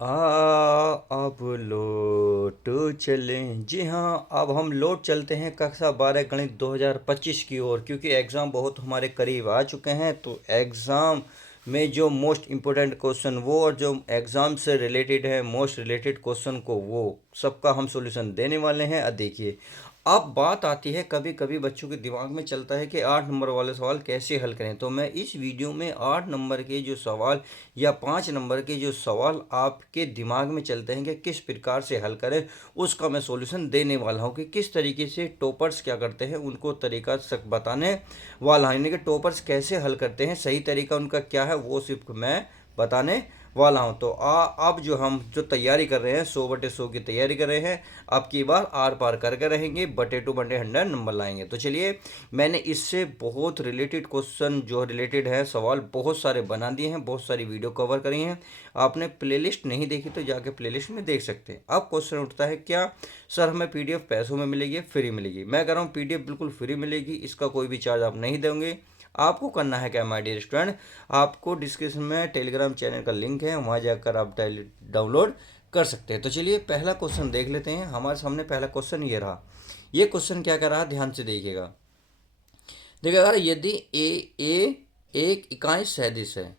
आ अब लौट चलें। जी हाँ, अब हम लौट चलते हैं कक्षा 12 गणित 2025 की ओर, क्योंकि एग्ज़ाम बहुत हमारे करीब आ चुके हैं। तो एग्ज़ाम में जो मोस्ट इम्पोर्टेंट क्वेश्चन वो, और जो एग्ज़ाम से रिलेटेड है मोस्ट रिलेटेड क्वेश्चन को, वो सबका हम सॉल्यूशन देने वाले हैं। अब देखिए, अब बात आती है, कभी कभी बच्चों के दिमाग में चलता है कि 8 नंबर वाले सवाल कैसे हल करें। तो मैं इस वीडियो में 8 नंबर के जो सवाल या 5 नंबर के जो सवाल आपके दिमाग में चलते हैं कि किस प्रकार से हल करें, उसका मैं सॉल्यूशन देने वाला हूं। कि किस तरीके से टॉपर्स क्या करते हैं उनको तरीका सक बताने वाला हूं, यानी कि टॉपर्स कैसे हल करते हैं, सही तरीका उनका क्या है, वो सिर्फ मैं बताने वाला हूं। तो अब जो हम जो तैयारी कर रहे हैं, 100/100 की तैयारी कर रहे हैं, अब की बार आर पार करके रहेंगे, बटे टू बटे 100 नंबर लाएंगे। तो चलिए, मैंने इससे बहुत रिलेटेड क्वेश्चन जो रिलेटेड है सवाल बहुत सारे बना दिए हैं, बहुत सारी वीडियो कवर करी हैं। आपने प्लेलिस्ट नहीं देखी तो जाके प्लेलिस्ट में देख सकते हैं। अब क्वेश्चन उठता है, क्या सर हमें पीडीएफ पैसों में मिलेगी, फ्री मिलेगी? मैं कह रहा हूँ पीडीएफ बिल्कुल फ्री मिलेगी, इसका कोई भी चार्ज आप नहीं देंगे। आपको करना है क्या माय डियर स्टूडेंट, आपको डिस्क्रिप्शन में टेलीग्राम चैनल का लिंक है, वहाँ जाकर आप डाउनलोड कर सकते हैं। तो चलिए पहला क्वेश्चन देख लेते हैं। हमारे सामने पहला क्वेश्चन ये रहा। ये क्वेश्चन क्या कर रहा है, ध्यान से देखिएगा। देखिए, अगर यदि ए एक इकाई सदिश है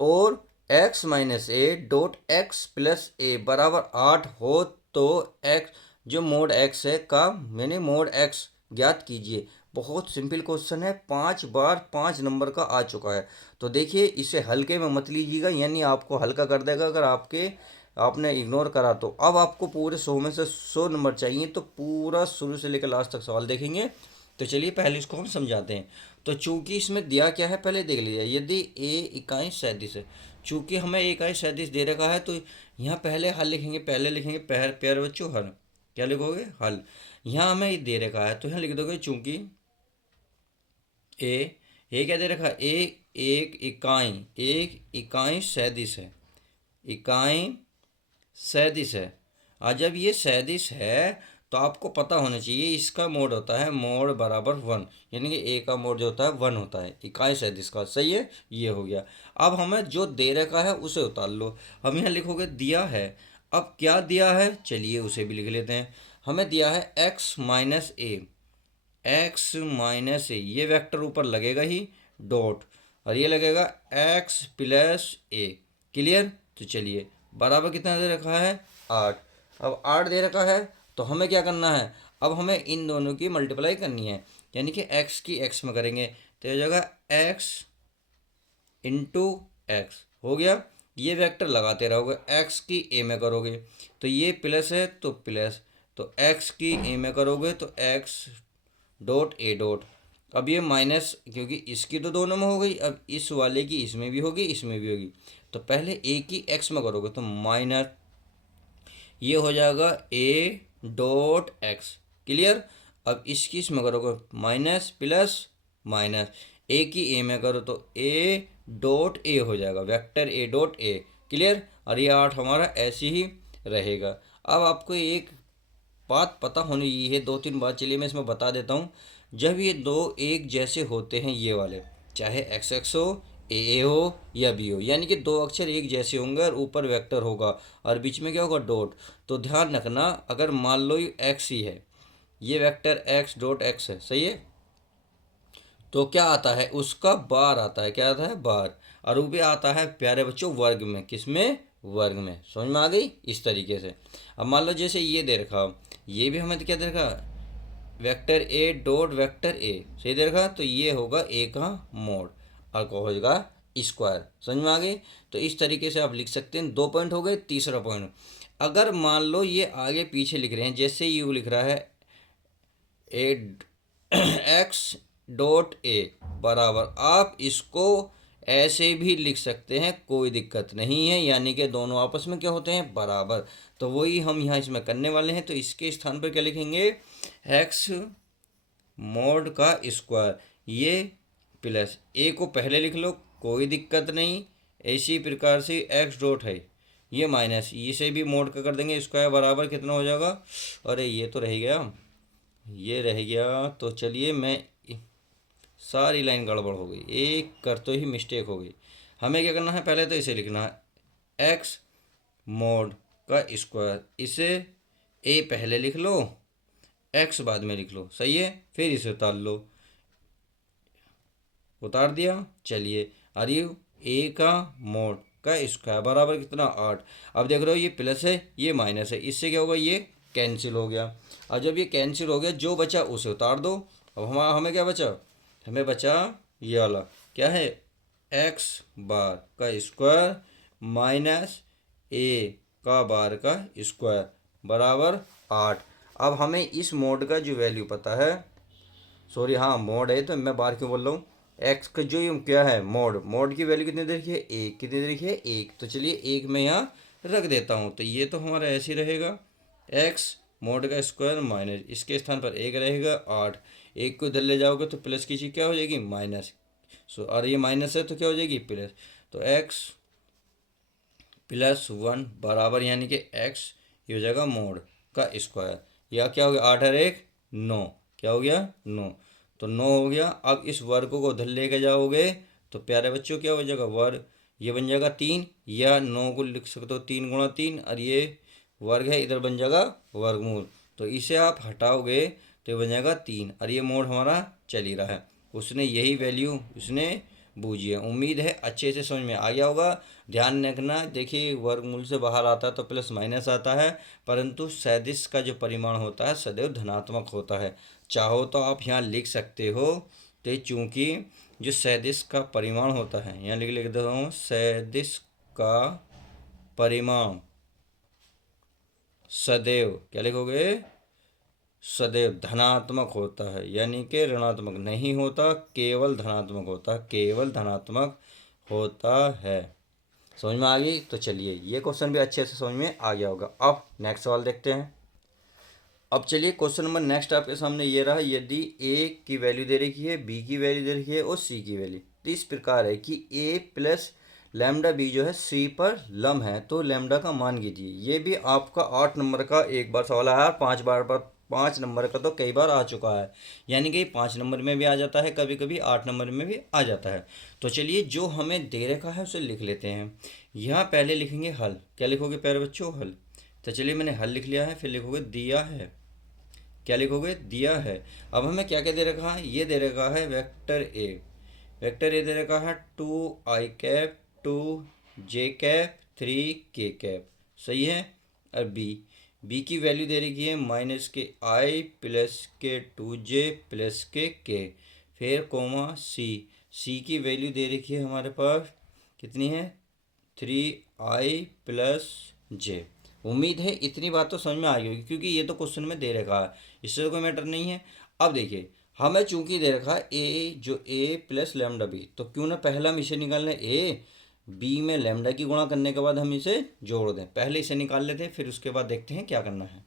और x minus a dot x plus a बराबर 8 हो, तो x जो मोड x है का मैंने मोड x ज्ञात कीजिए। बहुत सिंपल क्वेश्चन है, 5 बार 5 नंबर का आ चुका है। तो देखिए, इसे हल्के में मत लीजिएगा, यानी आपको हल्का कर देगा अगर आपने इग्नोर करा तो। अब आपको पूरे 100 में से 100 नंबर चाहिए, तो पूरा शुरू से लेकर लास्ट तक सवाल देखेंगे। तो चलिए पहले इसको हम समझाते हैं। तो चूंकि इसमें दिया क्या है पहले देख लीजिए। यदि ए इकाई सदिश है, चूंकि हमें एक इकाई सदिश दे रखा है, तो यहाँ पहले हल लिखेंगे, पहले लिखेंगे प्यारे बच्चों हल। क्या लिखोगे? हल। यहाँ हमें ये दे रखा है तो यहाँ लिख दोगे चूंकि ए क्या दे रखा है, एक इकाई सदिश है, इकाई सैंतीस है। और जब ये सैंतीस है, तो आपको पता होना चाहिए इसका मोड होता है मोड बराबर 1, यानी कि ए का मोड जो होता है 1 होता है इकाई सैंतीस का। सही है, ये हो गया। अब हमें जो दे रखा है उसे उतार लो। हम यहाँ लिखोगे दिया है। अब क्या दिया है, चलिए उसे भी लिख लेते हैं। हमें दिया है एक्स माइनस ए, ये वेक्टर ऊपर लगेगा ही, डॉट, और ये लगेगा एक्स प्लस ए। क्लियर? तो चलिए, बराबर कितना दे रखा है, 8। अब 8 दे रखा है, तो हमें क्या करना है, अब हमें इन दोनों की मल्टीप्लाई करनी है, यानी कि एक्स की एक्स में करेंगे, तो ये जगह एक्स इंटू एक्स हो गया। ये वेक्टर लगाते रहोगे, एक्स की ए में करोगे तो ये प्लस है तो प्लस, तो एक्स की ए में करोगे तो एक्स डॉट ए डॉट। अब ये माइनस, क्योंकि इसकी तो दोनों में हो गई, अब इस वाले की इसमें भी होगी इसमें भी होगी। तो पहले ए की एक्स में करोगे तो माइनस, ये हो जाएगा ए डॉट एक्स। क्लियर? अब इसकी इसमें करोगे माइनस प्लस माइनस, ए की ए में करो तो ए डॉट ए हो जाएगा, vector A dot A. Clear? और ये 8 हमारा ऐसे ही रहेगा। अब आपको एक बात पता होनी ये है, 2-3 बात, चलिए मैं इसमें बता देता हूँ। जब ये दो एक जैसे होते हैं, ये वाले, चाहे एक्स एक्स हो, ए हो या बी हो, यानी कि दो अक्षर एक जैसे होंगे और ऊपर वेक्टर होगा और बीच में क्या होगा, डॉट। तो ध्यान रखना, अगर मान लो ये एक्स ही है, ये वेक्टर एक्स डॉट एक्स है, सही है, तो क्या आता है, उसका बार आता है, क्या आता है, बार। और वो भी आता है प्यारे बच्चों वर्ग में। किस में? वर्ग में। समझ में आ गई? इस तरीके से। अब मान लो जैसे ये दे रखा, ये भी हमें क्या दे रखा, vector A dot vector A, सही दे रखा, तो ये होगा ए का मोड और को होगा स्क्वायर। समझ में आ गई? तो इस तरीके से आप लिख सकते हैं। 2 पॉइंट हो गए। तीसरा पॉइंट, अगर मान लो ये आगे पीछे लिख रहे हैं, जैसे यू लिख रहा है ए एक्स डॉट ए बराबर, आप इसको ऐसे भी लिख सकते हैं, कोई दिक्कत नहीं है, यानी कि दोनों आपस में क्या होते हैं, बराबर। तो वही हम यहाँ इसमें करने वाले हैं। तो इसके स्थान पर क्या लिखेंगे, एक्स मोड का स्क्वायर, ये प्लस ए को पहले लिख लो, कोई दिक्कत नहीं। इसी प्रकार से एक्स डॉट है, ये माइनस, इसे भी मोड का कर देंगे स्क्वायर, बराबर कितना हो जाएगा, अरे ये तो रह गया, ये रह गया। तो चलिए, मैं सारी लाइन गड़बड़ हो गई, एक करते ही मिस्टेक हो गई। हमें क्या करना है, पहले तो इसे लिखना है एक्स मोड का स्क्वायर। इसे ए पहले लिख लो, एक्स बाद में लिख लो, सही है। फिर इसे उतार लो, उतार दिया। चलिए, और ये ए का मोड का स्क्वायर बराबर कितना 8। अब देख रहे हो ये प्लस है ये माइनस है, इससे क्या होगा ये कैंसिल हो गया। और जब ये कैंसिल हो गया जो बचा उसे उतार दो। अब हमें क्या बचा, हमें बचा ये वाला क्या है, एक्स बार का स्क्वायर माइनस ए का बार का स्क्वायर बराबर 8। अब हमें इस मोड का जो वैल्यू पता है, सॉरी हाँ मोड है तो मैं बार क्यों बोल रहा हूँ, एक्स का जो ये क्या है मोड, मोड की वैल्यू कितनी दे रखी है एक, कितनी दे रखी है एक। तो चलिए एक मैं यहाँ रख देता हूँ, तो ये तो हमारा ऐसे ही रहेगा, एक्स मोड का स्क्वायर माइनस इसके स्थान पर एक रहेगा 8। एक को इधर ले जाओगे तो प्लस की चीज़ क्या हो जाएगी माइनस, सो और ये माइनस है तो क्या हो जाएगी प्लस। तो एक्स प्लस 1 बराबर यानी कि एक्स ये हो जाएगा मोड का स्क्वायर, या क्या हो गया 8 और 1 9, क्या हो गया 9। तो 9 हो गया। अब इस वर्ग को उधर लेके जाओगे तो प्यारे बच्चों क्या हो जाएगा वर्ग, ये बन जाएगा 3, या 9 को लिख सकते हो 3 गुणा 3, और ये वर्ग है इधर बन जाएगा वर्गमूल। तो इसे आप हटाओगे तो ये बन जाएगा 3, और ये मोड हमारा चल ही रहा है। उसने यही वैल्यू उसने बूझी है। उम्मीद है अच्छे से समझ में आ गया होगा। ध्यान रखना, देखिए वर्गमूल से बाहर आता है तो प्लस माइनस आता है, परंतु सदिश का जो परिमाण होता है सदैव धनात्मक होता है। चाहो तो आप यहाँ लिख सकते हो, तो चूंकि जो सदिश का परिमाण होता है, यहाँ लिख देता हूँ, सदिश का परिमाण सदैव क्या लिखोगे, सदैव धनात्मक होता है, यानी कि ऋणात्मक नहीं होता, केवल धनात्मक होता है, केवल धनात्मक होता है। समझ में आ गई। तो चलिए ये क्वेश्चन भी अच्छे से समझ में आ गया होगा। अब नेक्स्ट सवाल देखते हैं। अब चलिए क्वेश्चन नंबर नेक्स्ट आपके सामने ये रहा, यदि ए की वैल्यू दे रखी है, बी की वैल्यू दे रखी है और सी की वैल्यू, तो इस प्रकार है कि ए प्लस लैम्डा बी जो है सी पर लम है, तो लैम्डा का मान कीजिए। ये भी आपका 8 नंबर का एक बार सवाल आया, 5 बार पर 5 नंबर का तो कई बार आ चुका है, यानी कि 5 नंबर में भी आ जाता है, कभी कभी 8 नंबर में भी आ जाता है। तो चलिए जो हमें दे रखा है उसे लिख लेते हैं। यहाँ पहले लिखेंगे हल, क्या लिखोगे प्यारे बच्चों हल। तो चलिए मैंने हल लिख लिया है, फिर लिखोगे दिया है, क्या लिखोगे दिया है। अब हमें क्या क्या दे रखा है, ये दे रखा है वेक्टर ए, वेक्टर ए दे रखा है 2i cap 2j cap 3k cap, सही है। और बी, बी की वैल्यू दे रखी है माइनस के आई प्लस के 2j प्लस के, फिर कोमा सी, सी की वैल्यू दे रखी है हमारे पास कितनी है 3i+j। उम्मीद है इतनी बात तो समझ में आ गई होगी, क्योंकि ये तो क्वेश्चन में दे रखा है, इससे तो कोई मैटर नहीं है। अब देखिए हमें चूंकि दे रखा है ए जो ए प्लस लैम्डा बी, तो क्यों ना पहले हम इसे निकाल लें, ए बी में लैम्डा की गुणा करने के बाद हम इसे जोड़ दें, पहले इसे निकाल लेते हैं फिर उसके बाद देखते हैं क्या करना है।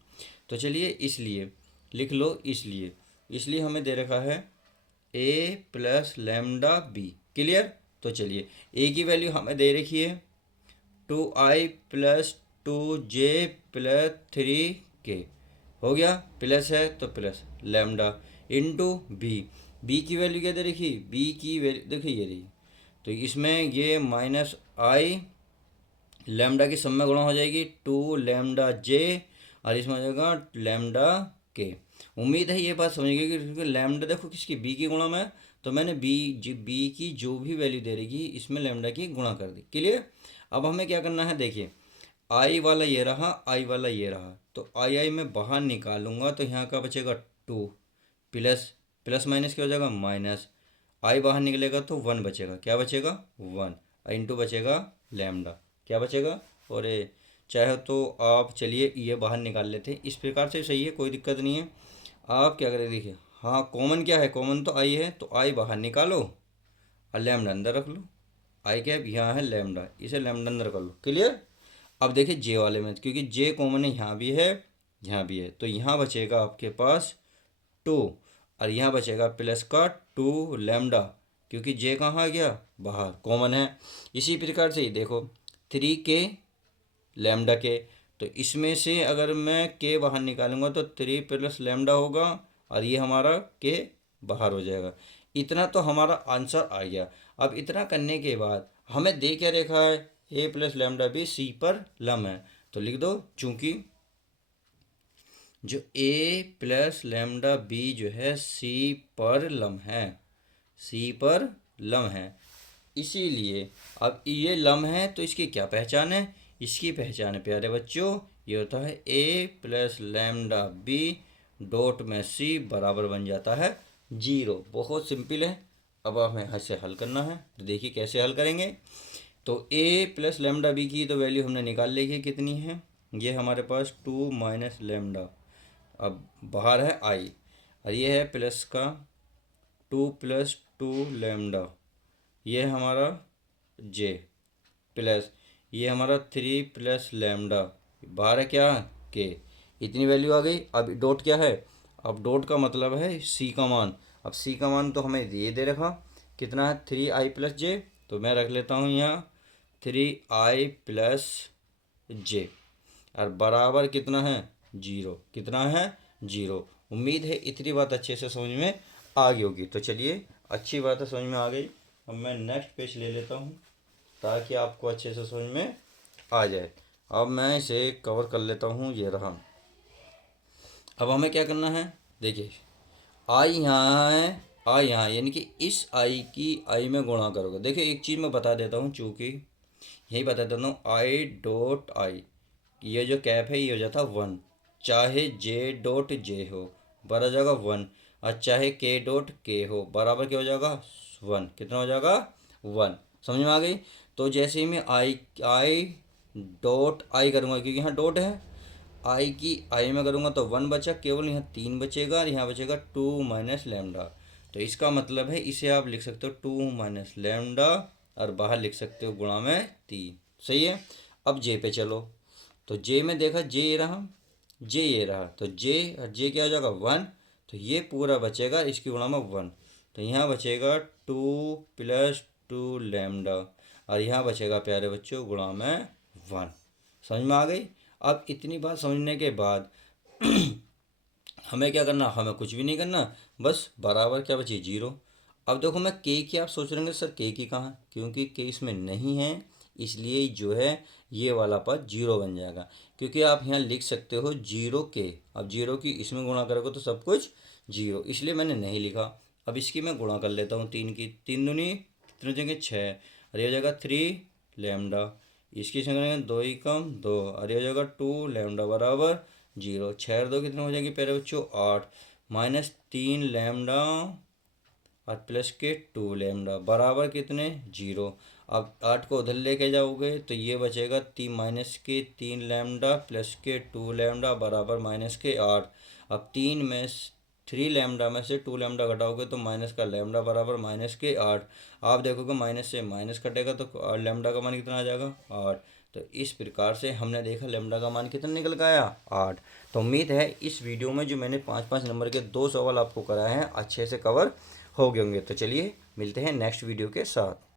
तो चलिए इसलिए लिख लो, इसलिए इसलिए हमें दे रखा है ए प्लस लैम्डा बी, क्लियर। तो चलिए ए की वैल्यू हमें दे रखी है 2i+2j+3k, हो गया, प्लस है तो plus lambda into B, B की वैल्यू क्या दे रखी, बी की वैल्यू देखिए ये रही, तो इसमें ये माइनस आई लैम्डा की सब में गुणा हो जाएगी 2λj, और इसमें हो जाएगा लैम्डा के। उम्मीद है ये बात समझ गई, क्योंकि लैम्डा देखो किसकी बी की गुणा में, तो मैंने बी की जो भी वैल्यू दे रही इसमें लैम्डा की गुणा कर दी, क्लियर। अब हमें क्या करना है, देखिए आई वाला ये रहा, आई वाला ये रहा, तो आई मैं बाहर निकालूंगा तो यहाँ का बचेगा 2 प्लस प्लस माइनस क्या हो जाएगा माइनस, आई बाहर निकलेगा तो 1 बचेगा, क्या बचेगा 1, इंटू बचेगा लैम्डा, क्या बचेगा। और चाहे तो आप चलिए ये बाहर निकाल लेते हैं, इस प्रकार से सही है, कोई दिक्कत नहीं है। आप क्या करें देखिए, हाँ कॉमन क्या है, कॉमन तो आई है, तो आई बाहर निकालो और लैम्डा अंदर रख लो, आई कैप यहाँ है लैम्डा, इसे लैम्डा अंदर कर लो, क्लियर। अब देखिए जे वाले में, क्योंकि जे कॉमन है यहाँ भी है यहाँ भी है, तो यहाँ बचेगा आपके पास 2, और यहाँ बचेगा प्लस का 2 लैम्डा, क्योंकि जे कहाँ आ गया बाहर, कॉमन है। इसी प्रकार से ही देखो 3k लैम्डा के, तो इसमें से अगर मैं के बाहर निकालूंगा तो 3 प्लस लैम्डा होगा, और ये हमारा के बाहर हो जाएगा। इतना तो हमारा आंसर आ गया। अब इतना करने के बाद हमें दे क्या रखा है, ए प्लस लैम्डा बी सी पर लम है। तो लिख दो चूंकि जो ए प्लस लैम्डा बी जो है सी पर लम है, सी पर लम है, इसीलिए अब ये लम है तो इसकी क्या पहचान है? इसकी पहचान है प्यारे बच्चों, ये होता है ए प्लस लैम्डा बी डॉट में सी बराबर बन जाता है 0। बहुत सिंपल है। अब हमें ऐसे हल करना है, तो देखिए कैसे हल करेंगे। तो ए प्लस लैम्डा बी की तो वैल्यू हमने निकाल ली है, कितनी है? ये हमारे पास 2 माइनस लैम्डा, अब बाहर है आई, और ये है प्लस का 2 प्लस 2 लैम्डा, ये हमारा जे, प्लस ये हमारा 3 प्लस लैम्डा, बाहर है क्या? के। इतनी वैल्यू आ गई। अब डॉट क्या है? अब डॉट का मतलब है सी का मान। अब सी का मान तो हमें ये दे रखा, कितना है? 3i प्लस जे। तो मैं रख लेता हूँ यहाँ 3i प्लस जे, और बराबर कितना है? 0। कितना है? 0। उम्मीद है इतनी बात अच्छे से समझ में आ गई होगी। तो चलिए, अच्छी बात है, समझ में आ गई। अब मैं नेक्स्ट पेज ले लेता हूँ ताकि आपको अच्छे से समझ में आ जाए। अब मैं इसे कवर कर लेता हूँ, ये रहा। अब हमें क्या करना है? देखिए, आई यहाँ है, आई यहाँ, यानी कि इस आई की आई में गुणा करोगे। देखिए एक चीज़ मैं बता देता हूँ, चूँकि यही बता देता हूँ, आई डॉट आई, ये जो कैप है ये हो जाता 1, चाहे जे डॉट जे हो बराबर हो जाएगा 1, और चाहे के डॉट के हो बराबर क्या हो जाएगा? 1। कितना हो जाएगा? 1। समझ में आ गई? तो जैसे ही मैं आई आई डॉट आई करूँगा, क्योंकि यहाँ डॉट है, आई की आई में करूँगा तो 1 बचा, केवल यहाँ 3 बचेगा, और यहाँ बचेगा 2 माइनस लैम्डा। तो इसका मतलब है इसे आप लिख सकते हो 2 माइनस लैम्डा, और बाहर लिख सकते हो गुणा में 3। सही है। अब जे पे चलो, तो जे में देखा, जे ये रहा, जे ये रहा, तो जे और जे क्या हो जाएगा? 1। तो ये पूरा बचेगा इसकी गुणा में 1, तो यहाँ बचेगा 2 प्लस 2 लैम्डा, और यहाँ बचेगा प्यारे बच्चों गुणा में 1। समझ में आ गई? अब इतनी बात समझने के बाद हमें क्या करना? हमें कुछ भी नहीं करना, बस बराबर क्या बची? 0। अब देखो, मैं के की, आप सोच रहे होंगे सर के की कहाँ? क्योंकि के इसमें नहीं है, इसलिए जो है ये वाला पद 0 बन जाएगा। क्योंकि आप यहाँ लिख सकते हो 0 के, अब 0 की इसमें गुणा करोगे तो सब कुछ 0, इसलिए मैंने नहीं लिखा। अब इसकी मैं गुणा कर लेता हूँ, 3 की, 3 दूनी कितने हो जाएंगे? 6, और ये हो जाएगा 3 लैम्डा, इसकी संख्या 2 ही कम 2, और ये हो जाएगा 2 लैम्डा बराबर 0। 6 और 2 कितने हो जाएंगे प्यारे बच्चों? 8, माइनस 3 लैम्डा और प्लस के 2 लैम्डा बराबर कितने? 0। अब 8 को उधर लेके जाओगे तो ये बचेगा 3 माइनस के 3 लैम्डा प्लस के 2 लैम्डा बराबर माइनस के 8। अब 3 में 3 लैम्डा में से 2 लैम्डा घटाओगे तो माइनस का लैम्डा बराबर माइनस के 8। आप देखोगे माइनस से माइनस कटेगा तो लैम्डा का मान कितना आ जाएगा? 8। तो इस प्रकार से हमने देखा लैम्डा का मान कितना निकल के आया? 8। तो उम्मीद है इस वीडियो में जो मैंने 5-5 नंबर के 2 सवाल आपको कराए हैं अच्छे से कवर हो गए होंगे। तो चलिए मिलते हैं नेक्स्ट वीडियो के साथ।